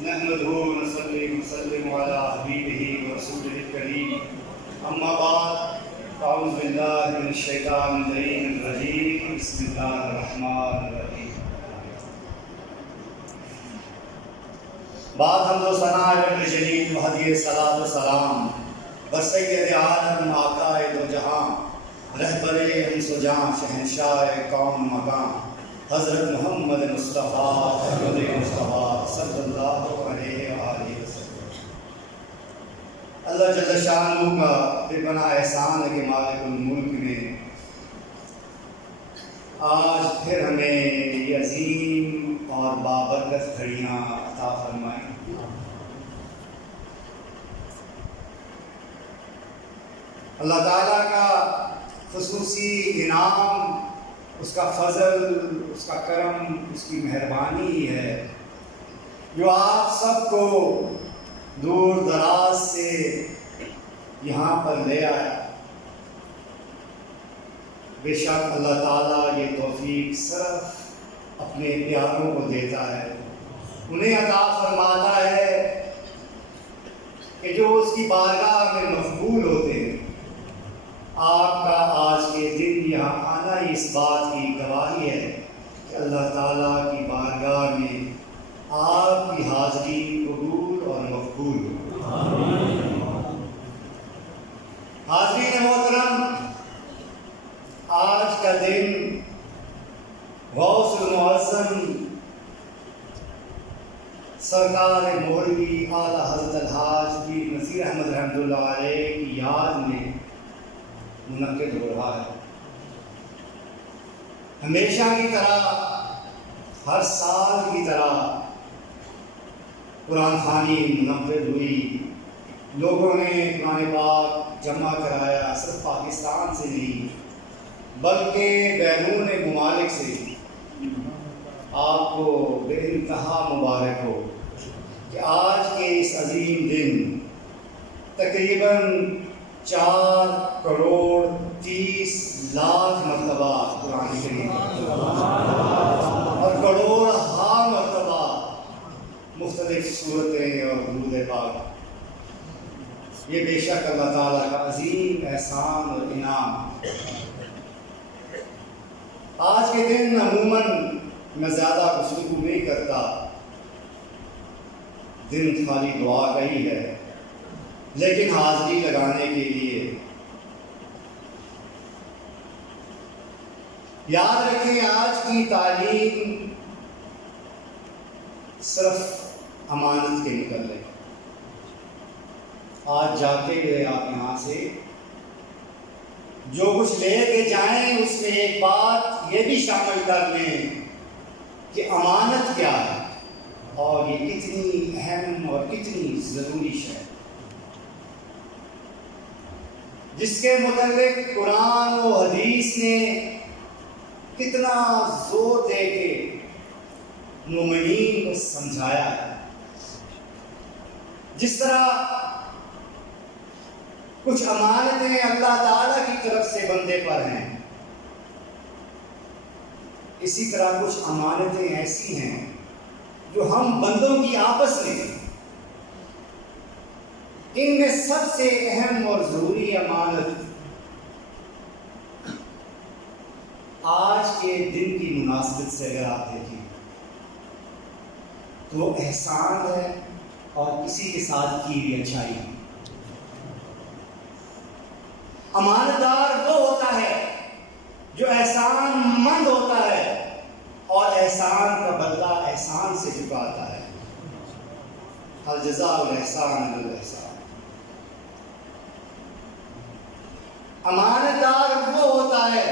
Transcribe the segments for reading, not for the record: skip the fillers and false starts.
نحمده ونصلي ونسلم على حبيبه ورسوله الكريم اما بعد اعوذ بالله من الشيطان اللعين الرجيم بسم الله الرحمن الرحيم. بعد حمد و ثنا رب جلیل وحدی صلاۃ و سلام بسید عالم آقائے دو جہاں رہبر انس و جاں شہنشاہ کون مقام حضرت محمد مصطفیٰ احمد مصطفیٰ صلی اللہ علیہ وآلہ وسلم. اللہ جل شانہ کا بے پناہ احسان ہے کہ مالک الملک نے آج پھر ہمیں یہ عظیم اور بابرکت گھڑیاں عطا فرمائیں. اللہ تعالیٰ کا خصوصی انعام، اس کا فضل، اس کا کرم، اس کی مہربانی ہے جو آپ سب کو دور دراز سے یہاں پر لے آیا. بے شک اللہ تعالیٰ یہ توفیق صرف اپنے پیاروں کو دیتا ہے، انہیں عطا فرماتا ہے کہ جو اس کی بارگاہ میں مقبول ہوتے ہیں. آپ کا آج کے دن یہاں آنا ہی اس بات کی گواہی ہے کہ اللہ تعالیٰ کی بارگاہ میں آپ کی حاضری قبول اور مقبول ہو. حاضرین محترم، آج کا دن غوث المعظم سرکار مولوی اعلیٰ حضرت الحاج پیر نصیر احمد رحمۃ اللہ علیہ کی یاد میں منعقد ہو رہا ہے. ہمیشہ کی طرح، ہر سال کی طرح قرآن خوانی منعقد ہوئی. لوگوں نے قرآن پاک جمع کرایا، صرف پاکستان سے نہیں بلکہ بیرون ممالک سے. آپ کو بے انتہا مبارک ہو کہ آج کے اس عظیم دن تقریباً 4,30,00,000 مرتبہ قرآن کریم اور کروڑ ہا مرتبہ مختلف صورتیں اور درود پاک. یہ بے شک اللہ تعالیٰ کا عظیم احسان اور انعام. آج کے دن عموماً میں زیادہ گفتگو نہیں کرتا، دن خالی دعا کا ہی ہے، لیکن حاضری لگانے کے لیے یاد رکھیں آج کی تعلیم صرف امانت کے متعلق. آج جاتے ہوئے آپ یہاں سے جو کچھ لے کے جائیں اس میں ایک بات یہ بھی شامل کر لیں کہ امانت کیا ہے اور یہ کتنی اہم اور کتنی ضروری ہے، جس کے متعلق قرآن و حدیث نے کتنا زور دے کے مومنین کو سمجھایا ہے. جس طرح کچھ امانتیں اللہ تعالیٰ کی طرف سے بندے پر ہیں، اسی طرح کچھ امانتیں ایسی ہیں جو ہم بندوں کی آپس میں ہیں. ان میں سب سے اہم اور ضروری امانت آج کے دن کی مناسبت سے اگر آپ دیکھیں تو احسان ہے اور کسی کے ساتھ کی بھی اچھائی ہے. امانتدار وہ ہوتا ہے جو احسان مند ہوتا ہے اور احسان کا بدلہ احسان سے چکاتا ہے. الجزاء الاحسان بالاحسان. امانتدار وہ ہوتا ہے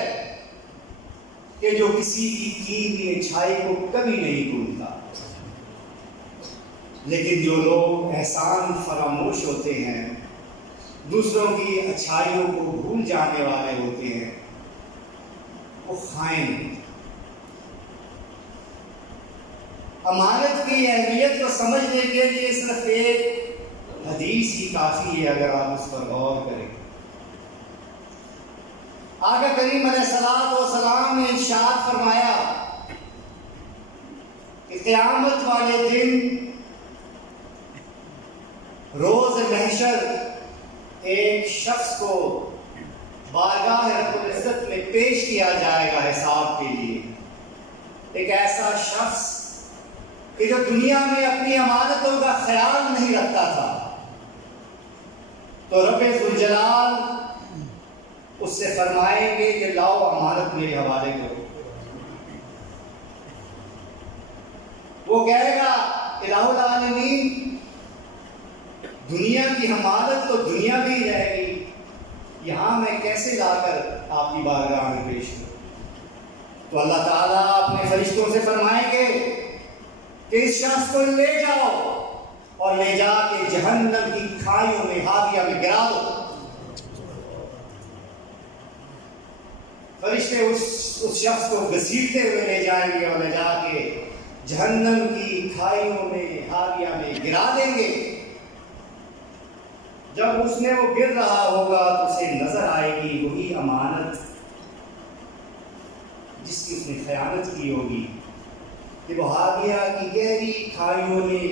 کہ جو کسی کی ہوئی اچھائی کو کبھی نہیں بھولتا، لیکن جو لوگ احسان فراموش ہوتے ہیں، دوسروں کی اچھائیوں کو بھول جانے والے ہوتے ہیں، وہ خائن. امانت کی اہمیت کو سمجھنے کے لیے صرف ایک حدیث ہی کافی ہے اگر آپ اس پر غور کریں. آقا کریم علیہ السلام نے ارشاد فرمایا کہ قیامت والے دن روز محشر ایک شخص کو بارگاہ رب العزت میں پیش کیا جائے گا حساب کے لیے. ایک ایسا شخص کہ جو دنیا میں اپنی امانتوں کا خیال نہیں رکھتا تھا، تو رب ذوالجلال اس سے فرمائیں گے کہ لاؤ امانت میرے حوالے کرو. وہ کہے گا الہ العالمین، دنیا کی امانت تو دنیا میں ہی رہے گی، یہاں میں کیسے لا کر آپ کی بارگاہ میں پیش کروں؟ تو اللہ تعالیٰ اپنے فرشتوں سے فرمائیں گے کہ اس شخص کو لے جاؤ اور لے جا کے جہنم کی کھائیوں میں ہاویہ میں گرا دو. فرشتے اس شخص کو گھسیٹتے ہوئے لے جائیں گے اور لے جا کے جہنم کی کھائیوں میں ہاویہ میں گرا دیں گے. جب اس میں وہ گر رہا ہوگا تو اسے نظر آئے گی وہی امانت جس کی اس نے خیانت کی ہوگی، کہ وہ ہاویہ کی گہری کھائیوں میں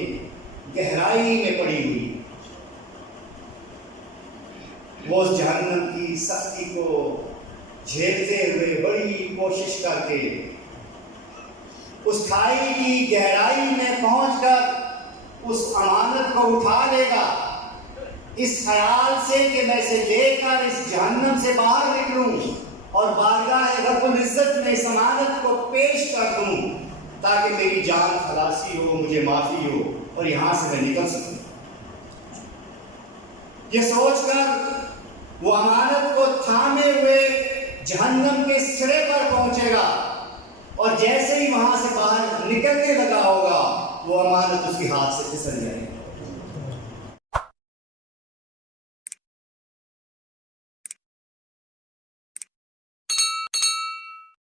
گہرائی میں پڑی ہوئی. وہ اس جہنم کی سختی کو جھیلتے ہوئے بڑی کوشش کر کے اس کھائی کی گہرائی میں پہنچ کر اس امانت کو اٹھا لے گا، اس خیال سے کہ میں اسے لے کر اس جہنم سے باہر نکلوں اور بارگاہ رب العزت میں اس امانت کو پیش کر دوں تاکہ میری جان خلاصی ہو، مجھے معافی ہو اور یہاں سے میں نکل سکوں. یہ سوچ کر وہ امانت کو تھامے ہوئے جہنم کے سرے پر پہنچے گا، اور جیسے ہی وہاں سے باہر نکلنے لگا ہوگا وہ امانت اس کے ہاتھ سے پھسل جائے گی.